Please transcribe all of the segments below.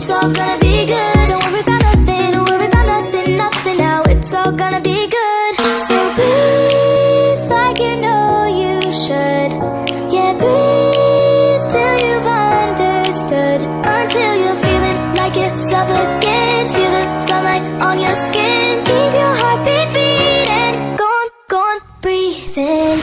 it's all gonna be good. Don't worry about nothing, don't worry about nothing, nothing now. It's all gonna be good. So breathe like you know you should. Yeah, breathe till you've understood. Until you're feeling like it's up again. Feel the sunlight on your skin. Keep your heartbeat beating. Go on, breathe in.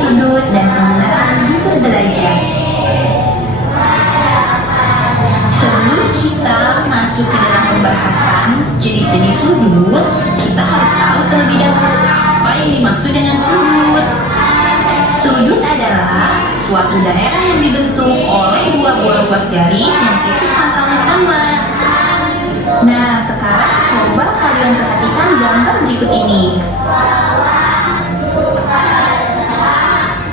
Sudut dan penggunaan busur derajat. Sebelum kita masuk ke dalam pembahasan jenis-jenis sudut, kita harus tahu terlebih dahulu apa yang dimaksud dengan sudut. Sudut adalah suatu daerah yang dibentuk oleh dua buah ruas garis yang titik pangkalnya sama. Nah, sekarang coba kalian perhatikan gambar berikut ini.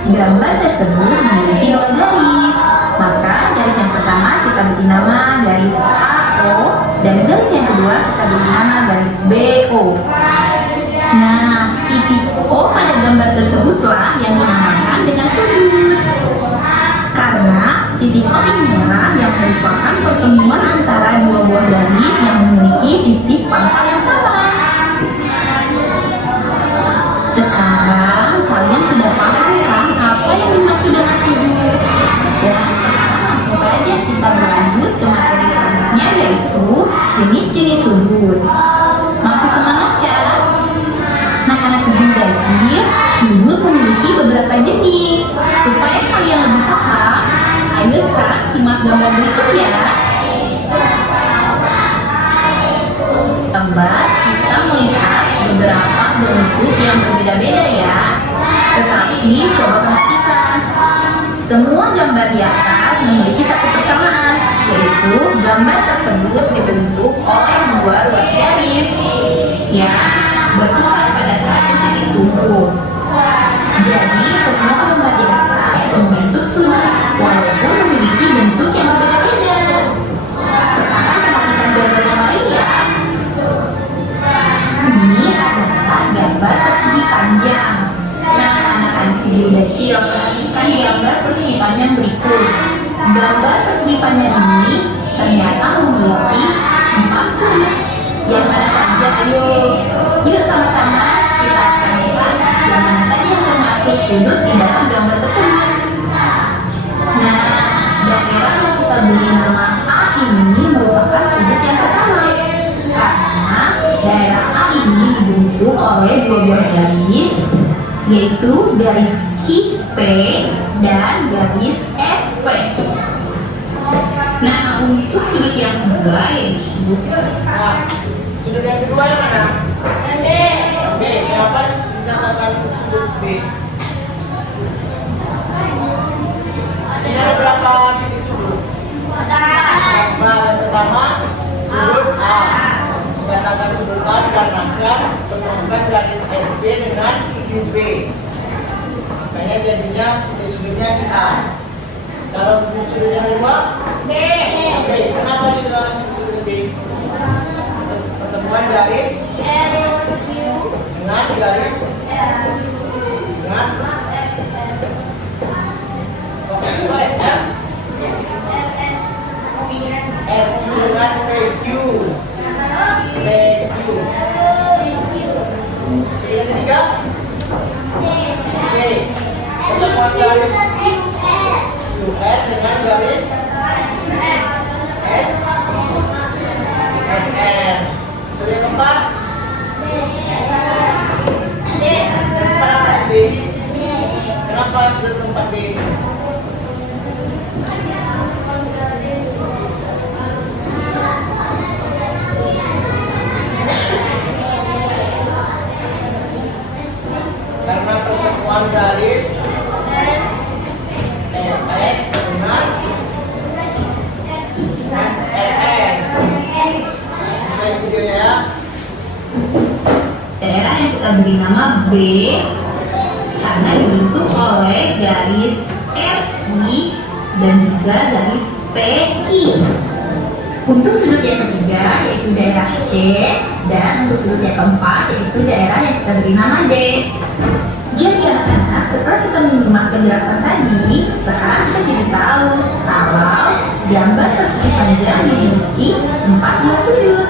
Gambar tersebut memiliki dua garis, maka garis yang pertama kita beri nama garis AO dan garis yang kedua kita beri nama garis BO. Nah, titik O pada gambar tersebutlah yang dinamakan dengan sudut. Karena titik O ini merah yang merupakan pertemuan antara dua buah garis yang memiliki titik pangkal yang sama. Sekarang kalian sudah paham kan apa yang dimaksud dengan sudut? Dan sekarang langsung saja kita berlanjut ke materi selanjutnya, yaitu jenis-jenis sudut. Masih semangat ya? Nah, anak kecil belajar, sudut memiliki beberapa jenis. Supaya kalian lebih paham, ayo sekarang simak gambar berikut ya. Gambar kita melihat beberapa bentuk yang berbeda-beda ya. Tetapi coba perhatikan, semua gambar di atas memiliki satu persamaan, yaitu gambar tersebut dibentuk oleh dua ruas garis yang berpusat pada satu titik tumpu. Jadi semua gambar di atas membentuk sudut walaupun memiliki bentuk yang berbeda-beda. Sekarang perhatikan gambar yang lain ya. Ini adalah gambar persegi panjang. Nah, anak-anak kecil kecil perhatikan gambar persegi panjang berikut. Gambar persegi panjang ini ternyata memiliki 4 sudut. Yang mana saja? Yuk sama-sama kita akan lihat yang mana saja yang termasuk sudut di dalam gambar tersebut. Nah, daerah yang kita beri nama A ini merupakan sudut yang pertama. Karena daerah A ini dibentuk oleh dua buah garis, yaitu garis QP dan garis SP. Nah, untuk sudut yang kedua yang disebut sudut yang kedua yang mana? B. B. Kenapa dinyatakan sudut B? Sini ada berapa titik sudut? Yang pertama sudut A. Dinyatakan sudut A dikarenakan pertemuan garis SB dengan QB. Makanya jadinya sudutnya di A. Kalau sudut yang kedua B. B. Kenapa dinyatakan sudut B? Pertemuan garis dengan Sudut yang ketiga C. Kita buat garis UR dengan garis S SN. Sudut yang keempat kenapa D? Kenapa sudut keempat D? Karena pertemuan garis RS dengan RS. Kita videonya ya. Daerah yang kita beri nama B karena dibentuk oleh garis RI dan juga garis PI. Untuk sudut yang ketiga yaitu daerah C, dan untuk sudut yang keempat yaitu daerah yang kita beri nama D. Jadi anak-anak, setelah kita menyimak penjelasan tadi, sekarang kita jadi tahu kalau gambar persegi panjang memiliki 4 buah sudut.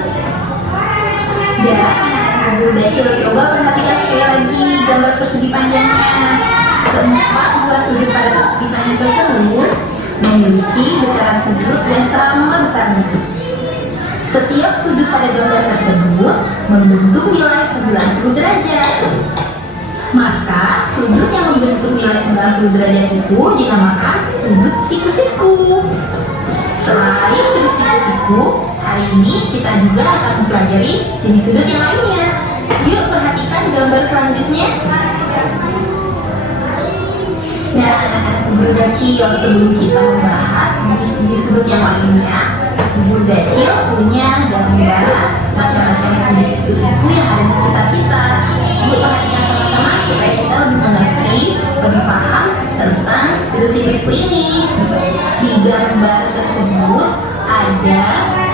Dan anak-anak udah coba perhatikan sekali lagi gambar persegi panjangnya. Keempat buah sudut pada persegi panjang tersebut memiliki besaran sudut yang sama besarnya. Setiap sudut pada gambar tersebut membentuk nilai 90 derajat. Maka sudut yang membentuk nilai 90 derajat itu dinamakan sudut siku-siku. Selain sudut siku-siku, hari ini kita juga akan mempelajari jenis sudut yang lainnya. Yuk perhatikan gambar selanjutnya. Nah, anak-anak Guru Dacil, sebelum kita membahas jenis sudut yang lainnya, Guru Dacil punya gambar macam-macam sudut siku-siku yang ada di sekitar kita. Yuk perhatikan sama-sama supaya kita lebih mengerti, lebih paham tentang sudut siku-siku ini. Di gambar tersebut ada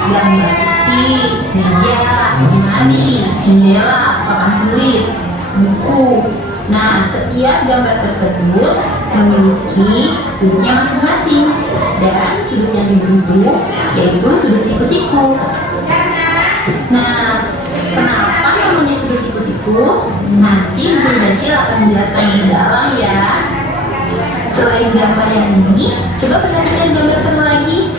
gambar kursi, meja, lemari, jendela, papan tulis, buku. Nah, setiap gambar tersebut memiliki sudutnya masing-masing, dan sudut yang dibentuk yaitu sudut siku-siku. Nah, kenapa namanya sudut siku-siku? Nanti Guru Dacil akan menjelaskan lebih dalam ya. Selain gambar yang ini, coba perhatikan gambar satu lagi.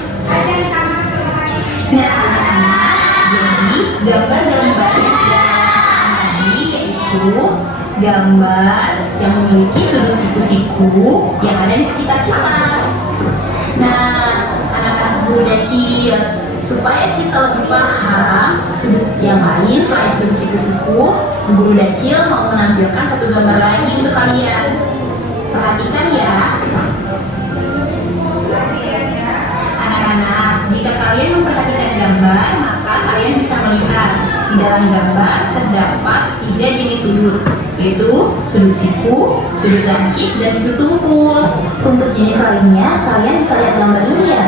Nah, anak-anak, jadi gambar-gambar yang tadi yaitu gambar yang memiliki sudut siku-siku yang ada di sekitar kita. Nah, anak-anak Guru Dacil, supaya kita lebih paham sudut yang lain selain sudut siku-siku, Guru Dacil mau menampilkan satu gambar lagi untuk kalian. Perhatikan ya. Anak-anak, jika kalian memperhatikan gambar, maka kalian bisa melihat di dalam gambar terdapat 3 jenis sudut, yaitu sudut siku, sudut lancip, dan sudut tumpul. Untuk jenis lainnya, kalian bisa lihat gambar ini ya.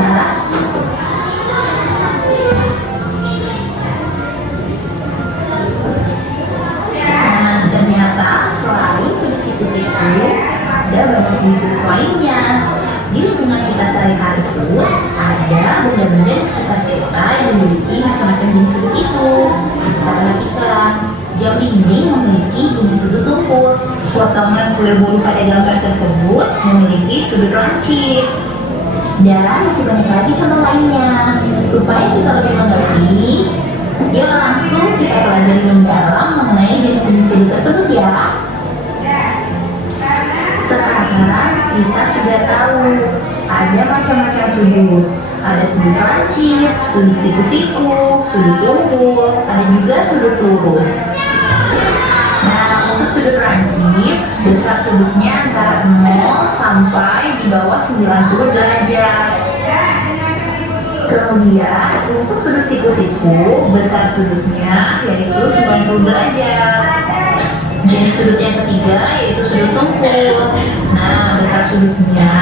Nah, ternyata selain sudut siku-siku, ada banyak jenis sudut lainnya. Di lingkungan kita sehari-hari itu ada benda-benda di sekitar kita yang memiliki macam-macam jenis sudut itu. Kita perhatikan, jam dinding memiliki jenis sudut tumpul. Potongan kue bolu pada gambar tersebut memiliki sudut lancip. Dan masih banyak lagi contoh lainnya. Supaya kita lebih mengerti, yuk langsung kita pelajari mendalam mengenai jenis-jenis sudut tersebut ya. Sekarang kita sudah tahu ada macam-macam sudut. Ada sudut lancip, sudut siku-siku, sudut tumpul, ada juga sudut lurus. Nah, untuk sudut lancip, besar sudutnya antara 0 sampai di bawah 90 derajat. Kemudian untuk sudut siku-siku, besar sudutnya yaitu 90 derajat. Jenis sudut yang ketiga yaitu sudut tumpul. Nah, besar sudutnya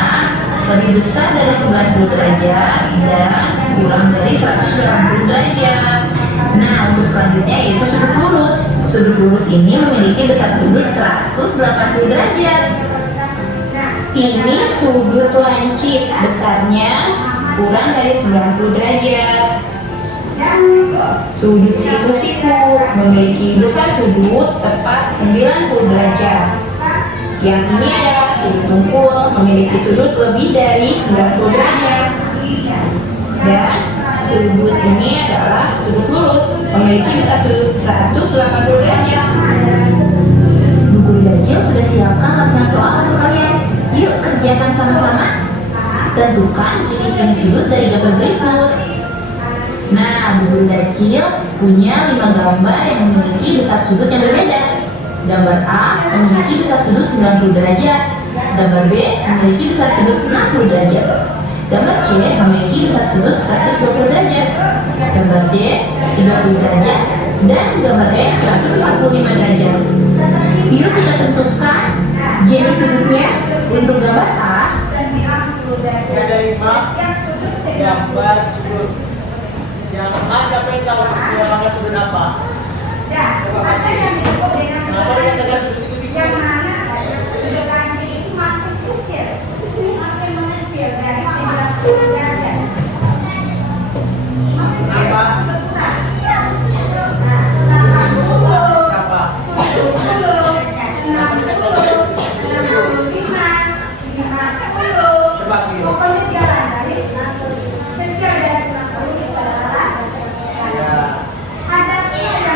lebih besar dari 90 derajat dan kurang dari 180 derajat. Nah, untuk selanjutnya yaitu sudut lurus. Sudut lurus ini memiliki besar sudut 180 derajat. Ini sudut lancip, besarnya kurang dari 90 derajat. Sudut siku-siku memiliki besar sudut tepat 90 derajat. Yang ini adalah sudut tumpul memiliki sudut lebih dari 90 derajat. Dan sudut ini adalah sudut lurus memiliki besar sudut 180 derajat. Bu Guru Dajjal sudah siapkan latihan soal untuk kalian. Yuk kerjakan sama-sama. Tentukan ciri-ciri sudut dari gambar berikut. Nah, Bu Guru Dajjal punya 5 gambar yang memiliki besar sudut yang berbeda. Gambar A memiliki besar sudut 90 derajat. Gambar B memiliki besar sudut 60 derajat. Gambar C memiliki besar sudut 120 derajat. Gambar D 30 derajat. Dan gambar E 145 derajat. Yuk kita tentukan jenis sudutnya. Untuk gambar A, Ada 5 gambar sudut. Yang A siapa yang tahu dia makan sudut apa? Kenapa dikatakan sudut siku-siku? Kenapa? Kenapa? Coba Kio.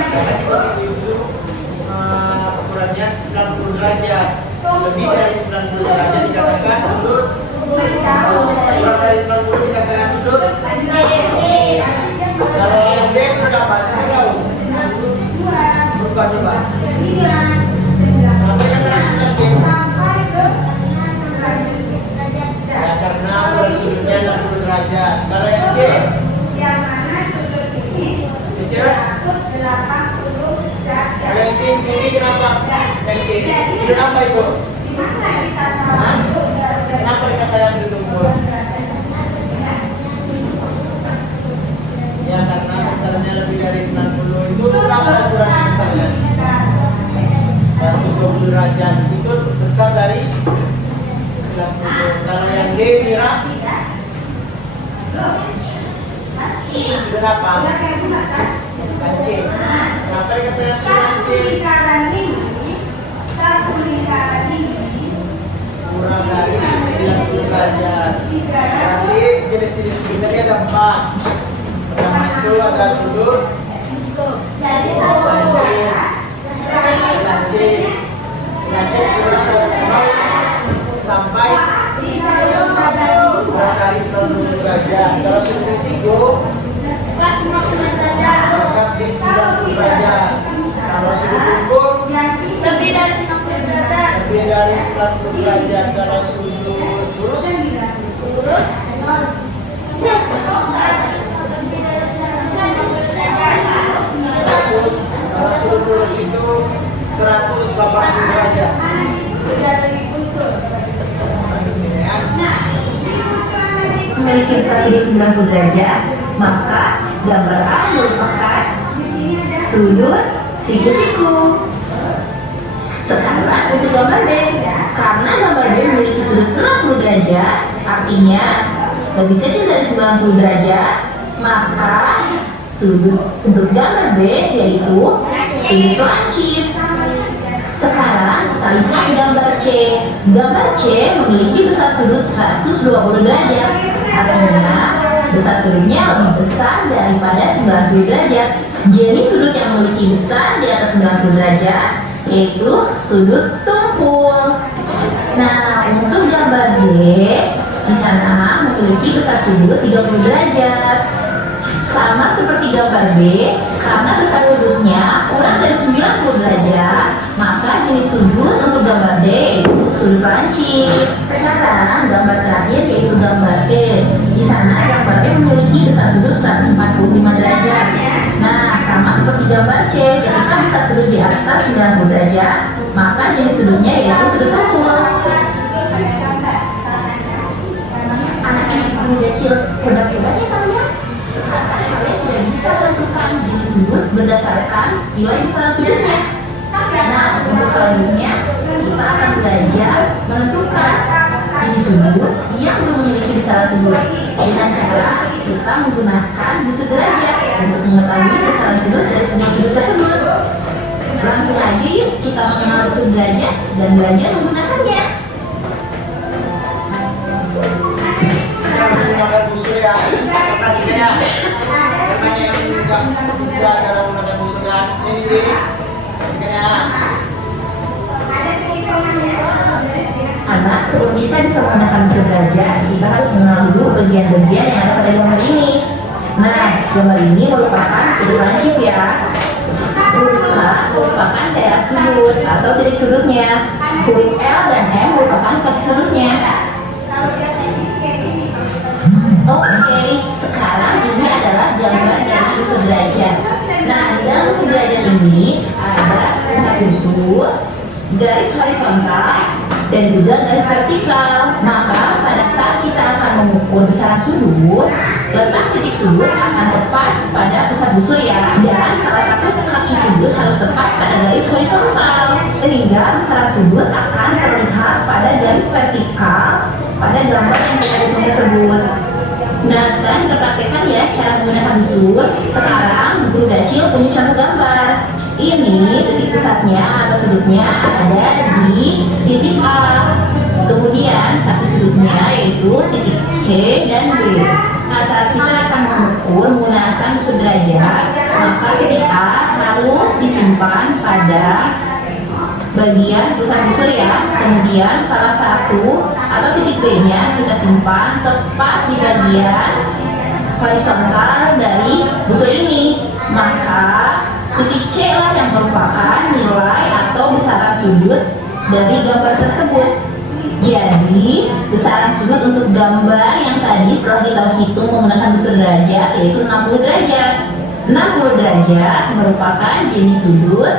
Siku-siku itu ukurannya 90 derajat. Lebih dari 90 derajat dikatakan sudut. Kurang dari 90 dikatakan sudut. Kalau yang B sudut apa? Saya tahu. Bukan coba. Kenapa dikatakan sudut C? Ya karena ukuran sudutnya 60 derajat. Kalau yang C? C? Kalau yang C ini kenapa? Yang C sudut apa itu? Hah? Kenapa dikatakan sudut tumpul? Ya karena besarnya lebih dari 90. Itu berapa ukuran besarnya? 120 derajat. Itu besar dari 90. Kalau yang D Mira? Sudut apa? C. Kenapa dikatakan sudut C? Kurang dari 90 derajat. Jadi jenis-jenis sudutnya ada 4. Pertama itu ada sudut C. Kurang sampai kurang dari 90 derajat. Kalau sudut siku maka di 90 derajat. Kalau sudut tumpul lebih dari 90 derajat. Kalau sudut lurus kalau sudut lurus itu 180 derajat. memiliki besar sudut 90 derajat, maka gambar A merupakan sudut siku-siku. Sekarang untuk gambar B, karena gambar B memiliki sudut 60 derajat, artinya lebih kecil dari 90 derajat, maka sudut untuk gambar B yaitu sudut lancip. Sekarang kita lihat gambar C. Gambar C memiliki besar sudut 120 derajat, artinya besar sudutnya lebih besar daripada 90 derajat. Jadi sudut yang memiliki besar di atas 90 derajat yaitu sudut tumpul. Nah, untuk gambar D di sana memiliki besar sudut 30 derajat. Sama seperti gambar B, karena besar sudutnya kurang dari 90 derajat, maka jenis sudut untuk gambar D yaitu sudut lancip. Sekarang gambar terakhir yaitu gambar E. Di sana gambar E memiliki besar sudut 145 derajat. Nah, sama seperti gambar C, ketika besar sudut di atas 90 derajat, maka jenis sudutnya yaitu sudut tumpul. Anak-anak kamu kecil, coba-coba ya kalian. Kalian sudah bisa tentukan jenis sudut berdasarkan nilai besaran sudutnya. Nah, untuk selanjutnya kita akan belajar menentukan jenis sudut yang memiliki besaran sudut dengan cara kita menggunakan busur derajat untuk mengetahui besaran sudut dari semua sudut tersebut. Langsung aja yuk kita mengenal busur derajat dan belajar menggunakannya. Cara menggunakan busur ya. Perhatikan ya. Teman yang nggak bisa cara menggunakan busur kan. Ini. Perhatikan ya. Anak, sebelum kita bisa menggunakan busur derajat, kita harus mengenal dulu bagian-bagian yang ada pada gambar ini. Nah, gambar ini merupakan sudut lancip ya. Huruf K merupakan daerah sudut atau titik sudutnya. Huruf L dan M merupakan kaki sudutnya. Oke, sekarang ini adalah gambar dari busur derajat. Nah, di dalam busur derajat ini ada tingkat busur, garis horizontal, dan juga garis vertikal. Maka pada saat kita akan mengukur besaran sudut, letak titik sudut akan tepat pada pusat busur ya. Dan salah satu kaki sudut harus tepat pada garis horizontal, sehingga besaran sudut akan terlihat pada garis vertikal pada gambar yang kita hitung tersebut. Nah, sekarang kita praktekkan ya cara menggunakan busur. Sekarang guru Dacil punya contoh gambar. Ini titik pusatnya atau sudutnya ada di titik A. Kemudian kaki sudutnya yaitu titik C dan D. Nah, saat kita akan mengukur menggunakan busur derajat, maka titik A harus disimpan pada bagian pusat busur ya. Kemudian salah satu atau titik B-nya kita simpan tepat di bagian horizontal dari busur ini. Maka titik C lah yang merupakan nilai atau besaran sudut dari gambar tersebut. Jadi besaran sudut untuk gambar yang tadi setelah kita hitung menggunakan busur derajat yaitu 60 derajat. 60 derajat merupakan jenis sudut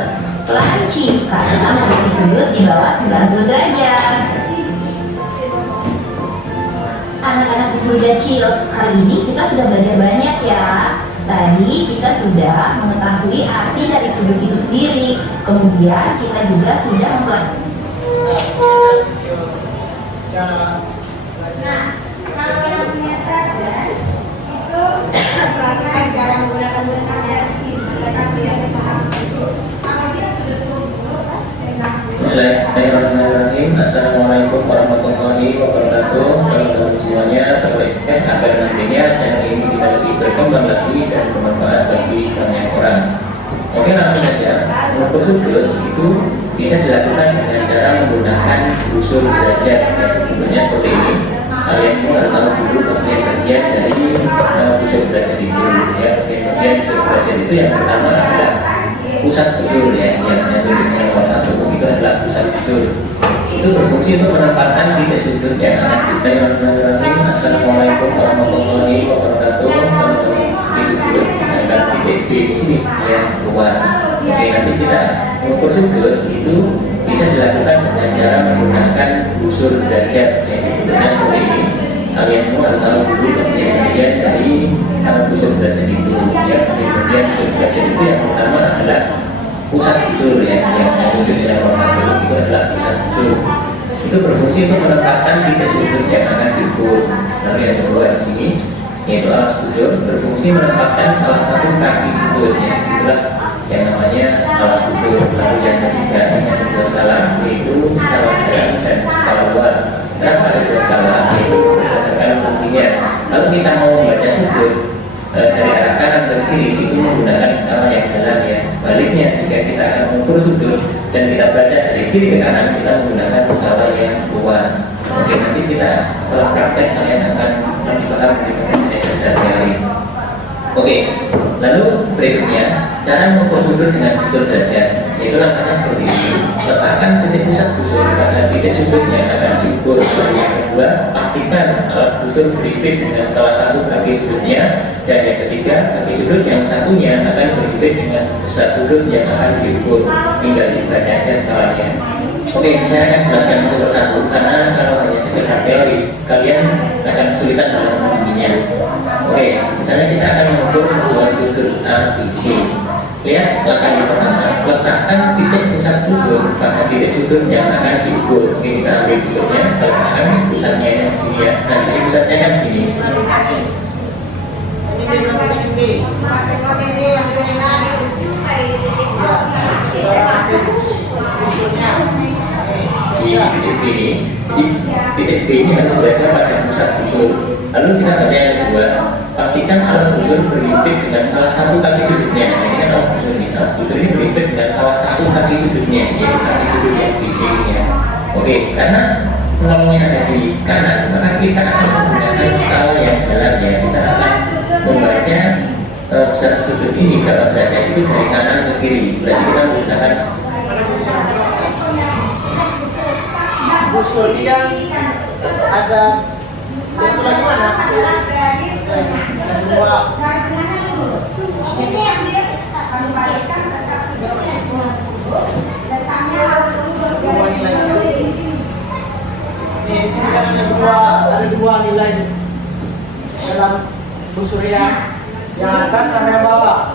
lancip karena memiliki sudut di bawah 90 derajat. Anak-anak guru Dacil, kali ini kita sudah belajar banyak ya. Tadi kita sudah mengetahui arti dari sudut itu sendiri. Kemudian kita juga sudah membuat. Nah, kalau yang punya sarjan itu pelatihan cara menggunakan busur derajat tetapi yang paham itu apabila sudut Bismillahirrahmanirrahim. Assalamualaikum warahmatullahi wabarakatuh. Salam semuanya, terbaikkan agar nantinya channel ini bisa lebih berkembang lagi dan bermanfaat bagi banyak orang. Oke, langsung saja. Mengukur sudut itu bisa dilakukan dengan cara menggunakan busur derajat. Bentuknya seperti ini. Kalian semua harus tahu dulu bagian-bagian dari busur derajat itu. Ya, bagian busur derajat itu yang pertama adalah pusat busur ya, yang saya tunjukkan nomor 1 itu adalah pusat busur. Itu berfungsi untuk menempatkan titik sudut yang akan kita yang Assalamualaikum warahmatullahi wabarakatuh. Sudut dan titik B di sini yang keluar. Oke, nanti kita mengukur sudut itu bisa dilakukan dengan cara menggunakan busur derajat yang bentuknya seperti ini. Kalian semua harus tahu dulu bagian dari busur derajat itu ya. Bagian busur derajat itu yang pertama adalah pusat busur ya, yang wujud di nomor 1 itu adalah pusat busur. Itu berfungsi untuk menempatkan titik sudut yang akan diukur. Lalu yang kedua di sini yaitu alas busur berfungsi menempatkan salah satu kaki sudut ya, itulah yang namanya alas busur. Lalu yang ketiga yang kedua skala yaitu skala berat dan skala luar. Berat pada dua skala yaitu berdasarkan fungsinya. Lalu kita mau membaca sudut dari arah kanan ke kiri itu menggunakan skala yang dalam ya. Sebaliknya jika kita akan mengukur sudut dan kita baca dari kiri ke kanan, kita menggunakan skala yang luar. Oke, nanti kita setelah praktek kalian akan lebih paham bagaimana saya sehari-hari. Oke, lalu berikutnya cara mengukur sudut dengan busur derajat yaitu langkahnya seperti ini. Letakkan titik pusat busur pada titik sudut yang akan diukur. Yang kedua, pastikan alas busur beripit dengan salah satu kaki sudutnya, dan yang ketiga, kaki sudut yang satunya akan beripit dengan besar sudut yang akan diukur. Tinggal dibaca aja skalanya. Oke, saya akan jelaskan satu persatu karena kalau hanya sekedar teori kalian akan kesulitan dalam memahaminya. Oke, misalnya kita akan mengukur sebuah busur A, B, C. Lihat langkah yang pertama, letakkan titik pusat busur pada titik sudut yang akan diukur. Oke, kita ambil busurnya, letakkan pusatnya yang sini ya. Nah, titik pusatnya yang sini. berarti titik D. Oke deh, yang di tengah di ujung kayak di titik Ya, sekarang nanti busurnya. Di titik B ini, di titik B ini harus berada pada pusat busur. Lalu kita baca yang kedua, pastikan alas busur berlimpit dengan salah satu kaki sudutnya. Nah, ini kan alas busur ini, alas busur ini berlimpit dengan salah satu kaki sudutnya, yaitu kaki sudut yang di sini ya. Oke, karena nolnya ada di kanan, maka kita akan menggunakan skala yang benar ya. Kita akan membaca pusat sudut ini berapa derajat itu dari kanan ke kiri. Berarti kita menggunakan Busur ini kan ada bentuk lagi mana? Dua. Dua nilai. Nih, di sini kan ada dua nilai dalam busur yang atas sama yang bawah.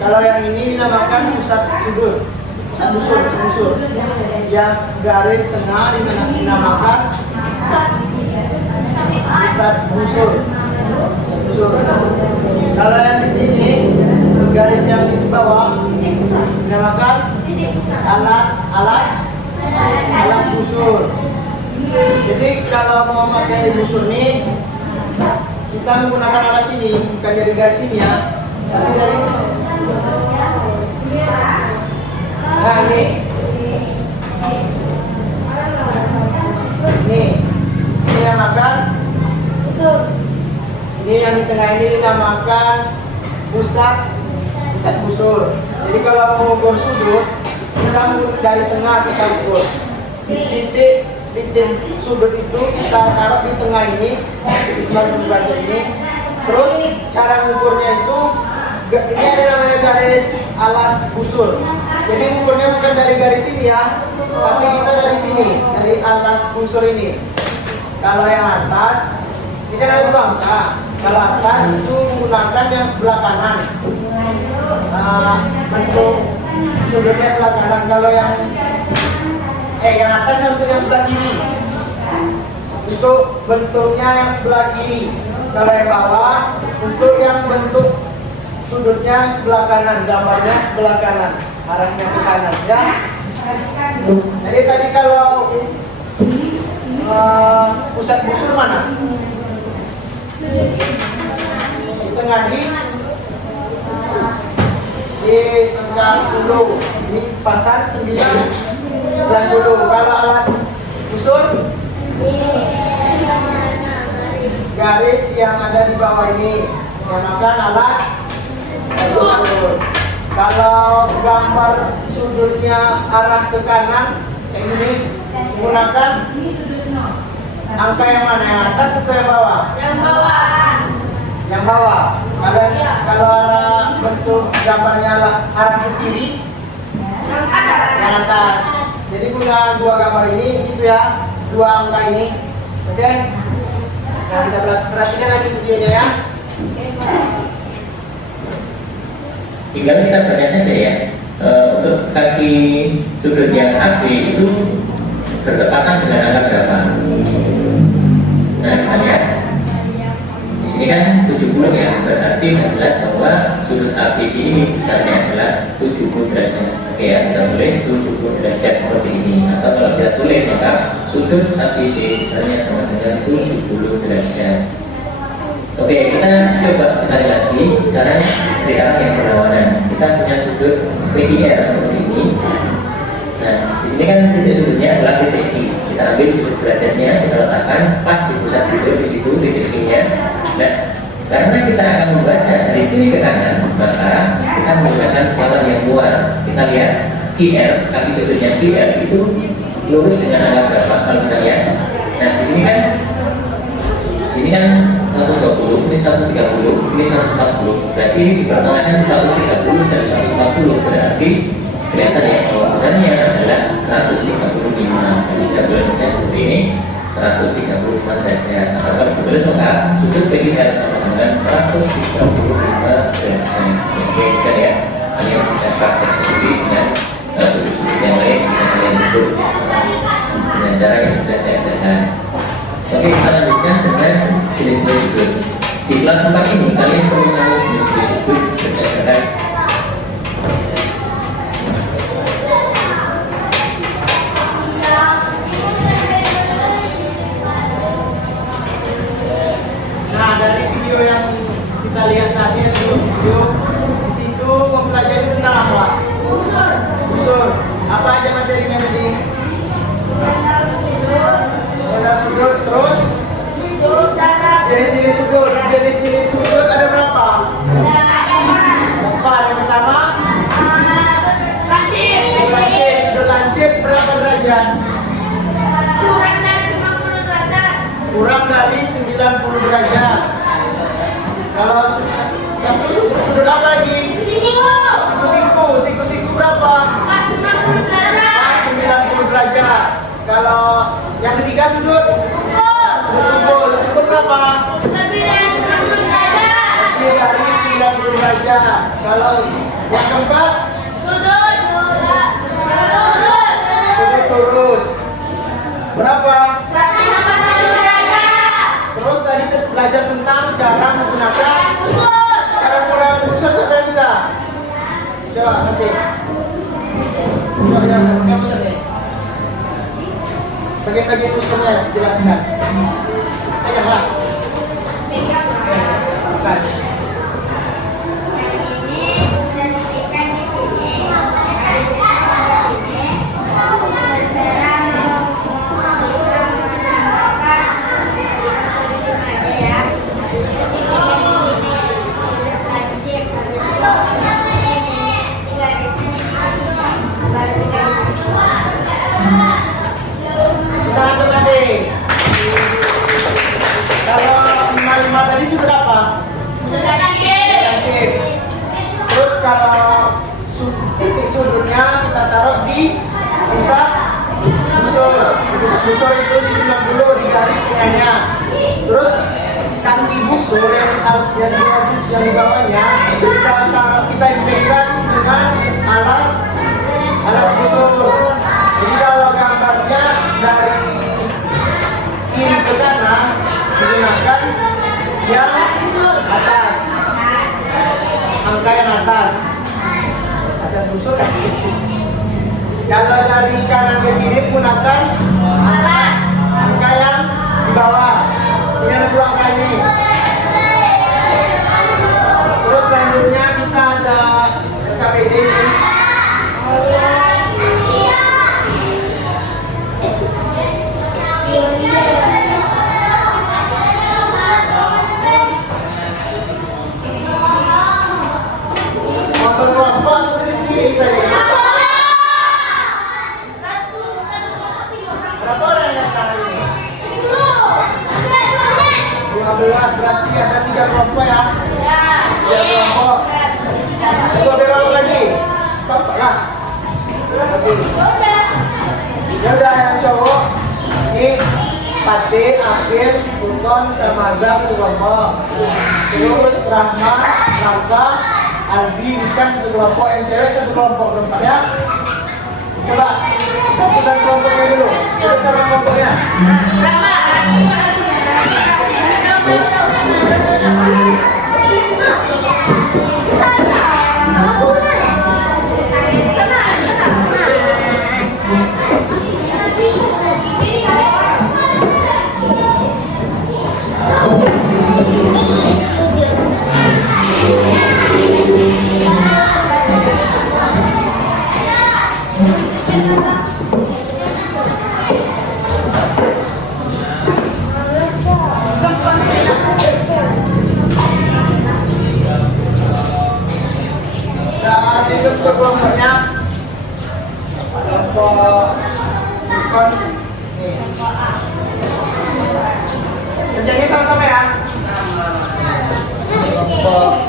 Kalau yang ini dinamakan pusat sudut, pusat busur. Yang garis tengah dinamakan pusat busur. Kalau yang di sini garis yang di bawah dinamakan alas busur. Jadi kalau mau pakai busur ini kita menggunakan alas ini, bukan dari garis ini ya, tapi dari ini dinamakan ini yang di tengah ini dinamakan pusat busur. Jadi kalau mau ukur sudut, kita dari tengah kita ukur. Titik sudut itu kita taruh di tengah ini, di sebelah pembaca ini. Terus cara mengukurnya itu, ini ada namanya garis alas busur. Jadi ukurnya bukan dari garis ini ya, tapi kita dari sini, dari alas busur ini. Kalau yang atas, ini kan ada dua angka. Kalau atas itu menggunakan yang sebelah kanan. Bentuk sudutnya sebelah kanan. Kalau yang atas untuk yang sebelah kiri. Untuk bentuknya yang sebelah kiri. Kalau yang bawah untuk yang bentuk sudutnya sebelah kanan, gambarnya sebelah kanan, arahnya ke kanan ya. Jadi tadi kalau pusat busur mana? Di tengah di angka 10, di pasang 90. Kalau alas busur garis yang ada di bawah ini dinamakan alas busur. Kalau gambar sudutnya arah ke kanan kayak gini, menggunakan angka yang mana? Yang atas atau yang bawah? Yang bawah. Kalau arah bentuk gambarnya arah ke kiri, yang atas. Jadi punya dua gambar ini gitu ya, dua angka ini. Oke? Nah, kita perhatikan lagi videonya ya. tinggal kita baca saja ya. Untuk kaki sudut yang AB itu bertepatan dengan angka berapa? Nah, kita lihat di sini kan 70 ya, berarti jelas bahwa sudut ABC ini besarnya adalah 70 derajat. Oke ya, kita tulis 70 derajat seperti ini. Atau kalau kita tulis maka sudut ABC besarnya sama dengan 70 derajat. Oke, kita coba sekali lagi sekarang dari arah yang berlawanan. Kita punya sudut PIR seperti ini. Nah, di sini kan titik sudutnya adalah titik I. Kita ambil sudut derajatnya, kita letakkan pas di pusat sudut di situ titik I-nya. Nah, karena kita akan membaca dari kiri ke kanan, maka kita menggunakan skala yang luar. Kita lihat IR, kaki sudutnya IR itu lurus dengan angka berapa? Kalau kita lihat, nah di sini kan 120, ini 130, ini 140. Berarti ini di pertengahan 130 dan 140. Berarti kelihatan ya bahwa besarnya adalah 135. Jadi kita boleh baca seperti ini, 135 derajat. Atau kalau ditulis maka sudut PIR sama dengan 135 derajat. Oke, kita lihat kalian bisa praktek sendiri dengan sudut-sudut yang lain bisa kalian ukur dengan cara yang sudah saya ajarkan. Oke, kita lanjutkan dengan jenis sudut. Di kelas 4 ini kalian jenis-jenis sudut ada berapa? Empat. Yang pertama lancip. Sudut lancip berapa derajat? Kurang dari 90 derajat. Kalau satu sudut apa lagi? Siku berapa? Pas 90 derajat. Kalau yang ketiga sudut ukur berapa? Lebih dari 90 derajat. Kalau yang keempat sudut lurus berapa? 180 derajat. Terus tadi belajar tentang cara menggunakan busur. Siapa yang bisa? Coba nanti. Coba yang busur nih. Bagian-bagian busurnya jelaskan. Ayolah. Tadi sudah apa? Sudah lancip. Terus kalau titik sudutnya kita taruh di pusat busur. Pusat busur itu disimak dulu di garis tengahnya. Terus kaki busur yang di bawahnya kita impingkan dengan alas busur. Jadi kalau gambarnya dari kiri ke kanan menggunakan yang atas, angka yang atas busur kan? Kalau dari kanan ke kiri gunakan angka yang di bawah dengan dua angka ini. Terus selanjutnya kita ada KPD ini. Berkelompok atau sendiri-sendiri tadi? Berapa orang yang datang hari ini? 15, berarti ada 3 kelompok ya? 3 kelompok. Itu ada berapa lagi? 4 lah. Yaudah yang cowok ini Pati, Afif, Buton, sama Azam itu kelompok. Terus Rahma, Rangka, Albi, bukan satu kelompok, yang cewek satu kelompok berempat ya. Coba satukan kelompoknya dulu. Kita sama kelompoknya. Untuk kelompoknya kelompok kerjanya sama-sama ya. Kelompok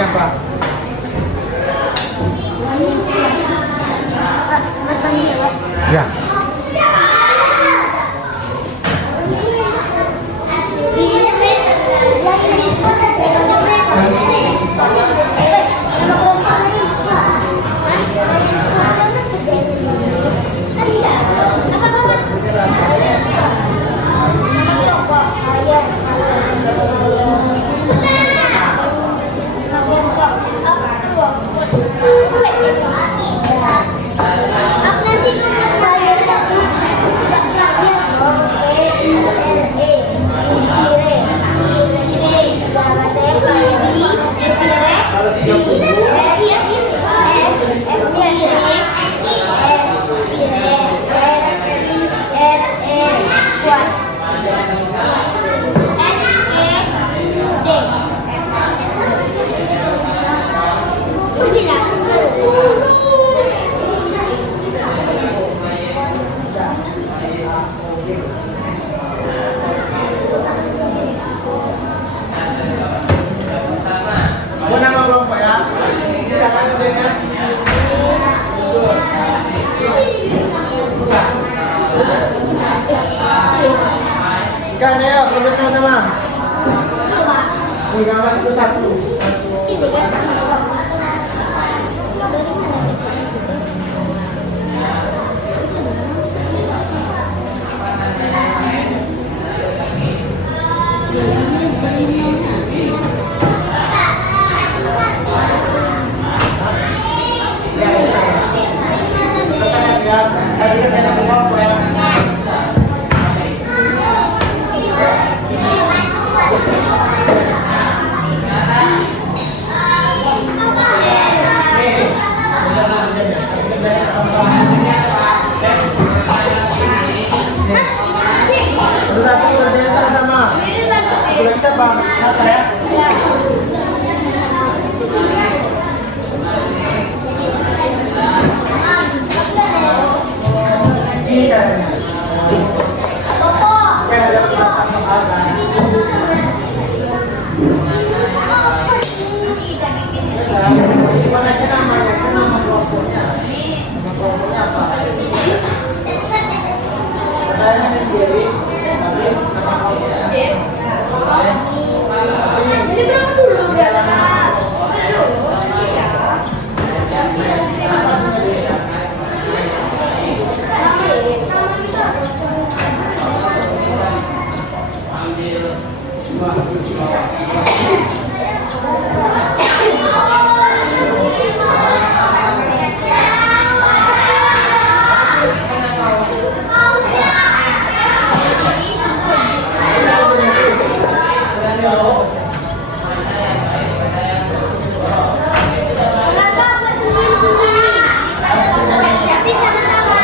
apa? Ya. Ikan, ayo kita sama-sama. Ini gambar satu-satu. Siapa? Apa ya? Ini caranya. Jadi berapa dulu udah? Tapi sama-sama.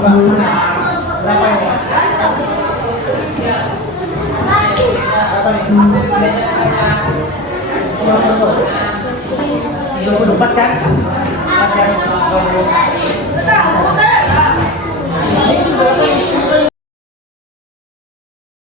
Coba. Berapa ini? Berapa nih? 20 pas kan? Pas kan? Ini sudah apa?